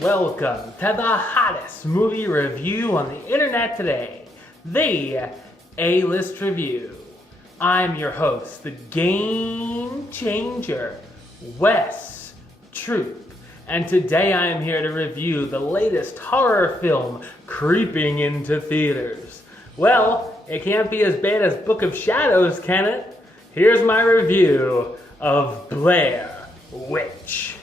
Welcome to the hottest movie review on the internet today, the A-List Review. I'm your host, the game changer, Wes Troop, and today I am here to review the latest horror film creeping into theaters. Well, it can't be as bad as Book of Shadows, can it? Here's my review of Blair Witch.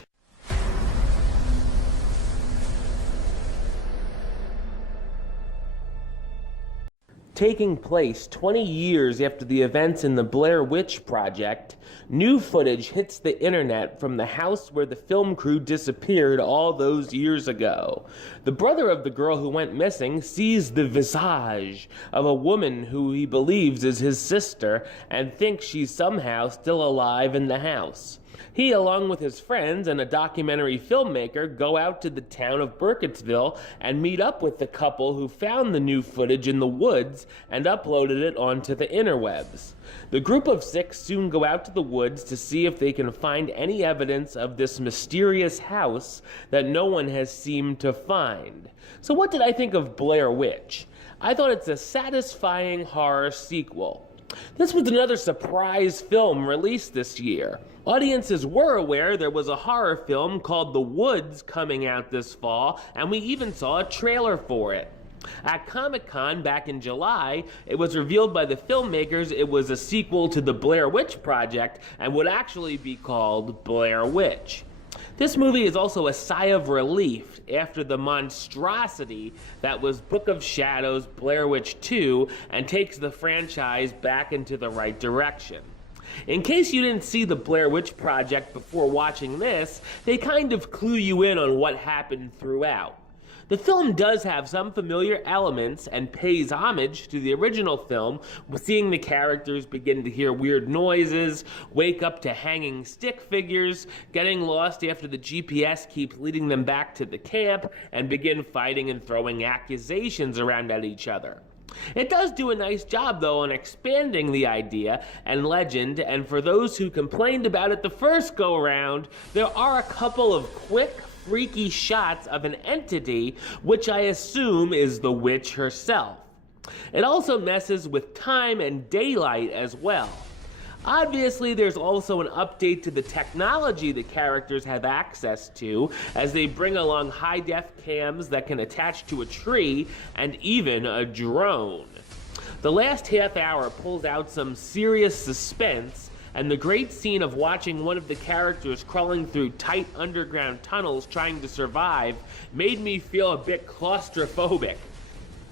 Taking place 20 years after the events in the Blair Witch Project, new footage hits the internet from the house where the film crew disappeared all those years ago. The brother of the girl who went missing sees the visage of a woman who he believes is his sister and thinks she's somehow still alive in the house. He, along with his friends and a documentary filmmaker, go out to the town of Burkittsville and meet up with the couple who found the new footage in the woods and uploaded it onto the interwebs. The group of 6 soon go out to the woods to see if they can find any evidence of this mysterious house that no one has seemed to find. So what did I think of Blair Witch? I thought it's a satisfying horror sequel. This was another surprise film released this year. Audiences were aware there was a horror film called The Woods coming out this fall, and we even saw a trailer for it. At Comic-Con back in July, it was revealed by the filmmakers it was a sequel to the Blair Witch Project and would actually be called Blair Witch. This movie is also a sigh of relief after the monstrosity that was Book of Shadows Blair Witch 2 and takes the franchise back into the right direction. In case you didn't see the Blair Witch Project before watching this, they kind of clue you in on what happened throughout. The film does have some familiar elements and pays homage to the original film, with seeing the characters begin to hear weird noises, wake up to hanging stick figures, getting lost after the GPS keeps leading them back to the camp, and begin fighting and throwing accusations around at each other. It does do a nice job, though, on expanding the idea and legend, and for those who complained about it the first go-around, there are a couple of quick, freaky shots of an entity, which I assume is the witch herself. It also messes with time and daylight as well. Obviously, there's also an update to the technology the characters have access to, as they bring along high-def cams that can attach to a tree and even a drone. The last half hour pulls out some serious suspense, and the great scene of watching one of the characters crawling through tight underground tunnels trying to survive made me feel a bit claustrophobic.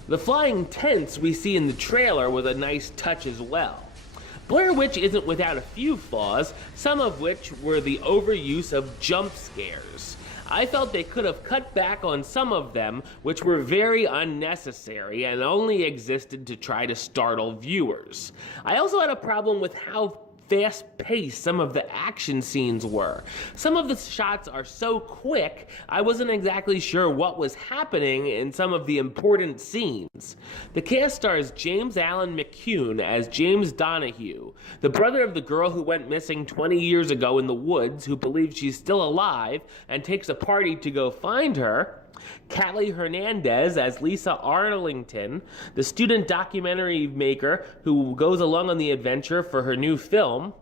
The flying tents we see in the trailer was a nice touch as well. Blair Witch isn't without a few flaws, some of which were the overuse of jump scares. I felt they could have cut back on some of them, which were very unnecessary and only existed to try to startle viewers. I also had a problem with how fast-paced some of the action scenes were. Some of the shots are so quick, I wasn't exactly sure what was happening in some of the important scenes. The cast stars James Allen McCune as James Donahue, the brother of the girl who went missing 20 years ago in the woods, who believes she's still alive and takes a party to go find her. Callie Hernandez as Lisa Arlington, the student documentary maker who goes along on the adventure for her new film.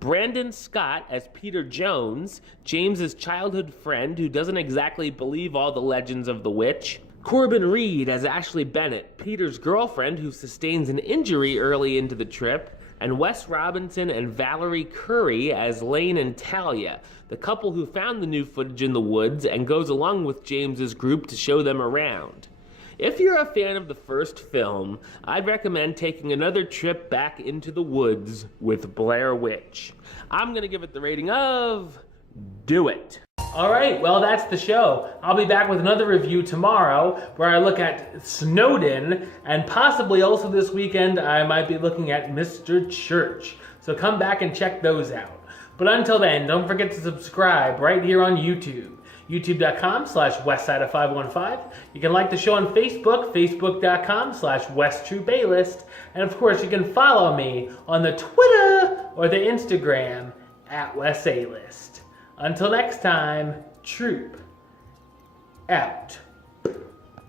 Brandon Scott as Peter Jones, James's childhood friend who doesn't exactly believe all the legends of the witch. Corbin Reed as Ashley Bennett, Peter's girlfriend who sustains an injury early into the trip. And Wes Robinson and Valerie Curry as Lane and Talia, the couple who found the new footage in the woods and goes along with James's group to show them around. If you're a fan of the first film, I'd recommend taking another trip back into the woods with Blair Witch. I'm gonna give it the rating of do it. Alright, well that's the show. I'll be back with another review tomorrow where I look at Snowden, and possibly also this weekend I might be looking at Mr. Church. So come back and check those out. But until then, don't forget to subscribe right here on YouTube. youtube.com/westside515. You can like the show on Facebook, facebook.com/WestTrueBaylist. And of course you can follow me on the Twitter or the Instagram @WesAList. Until next time, Troop out.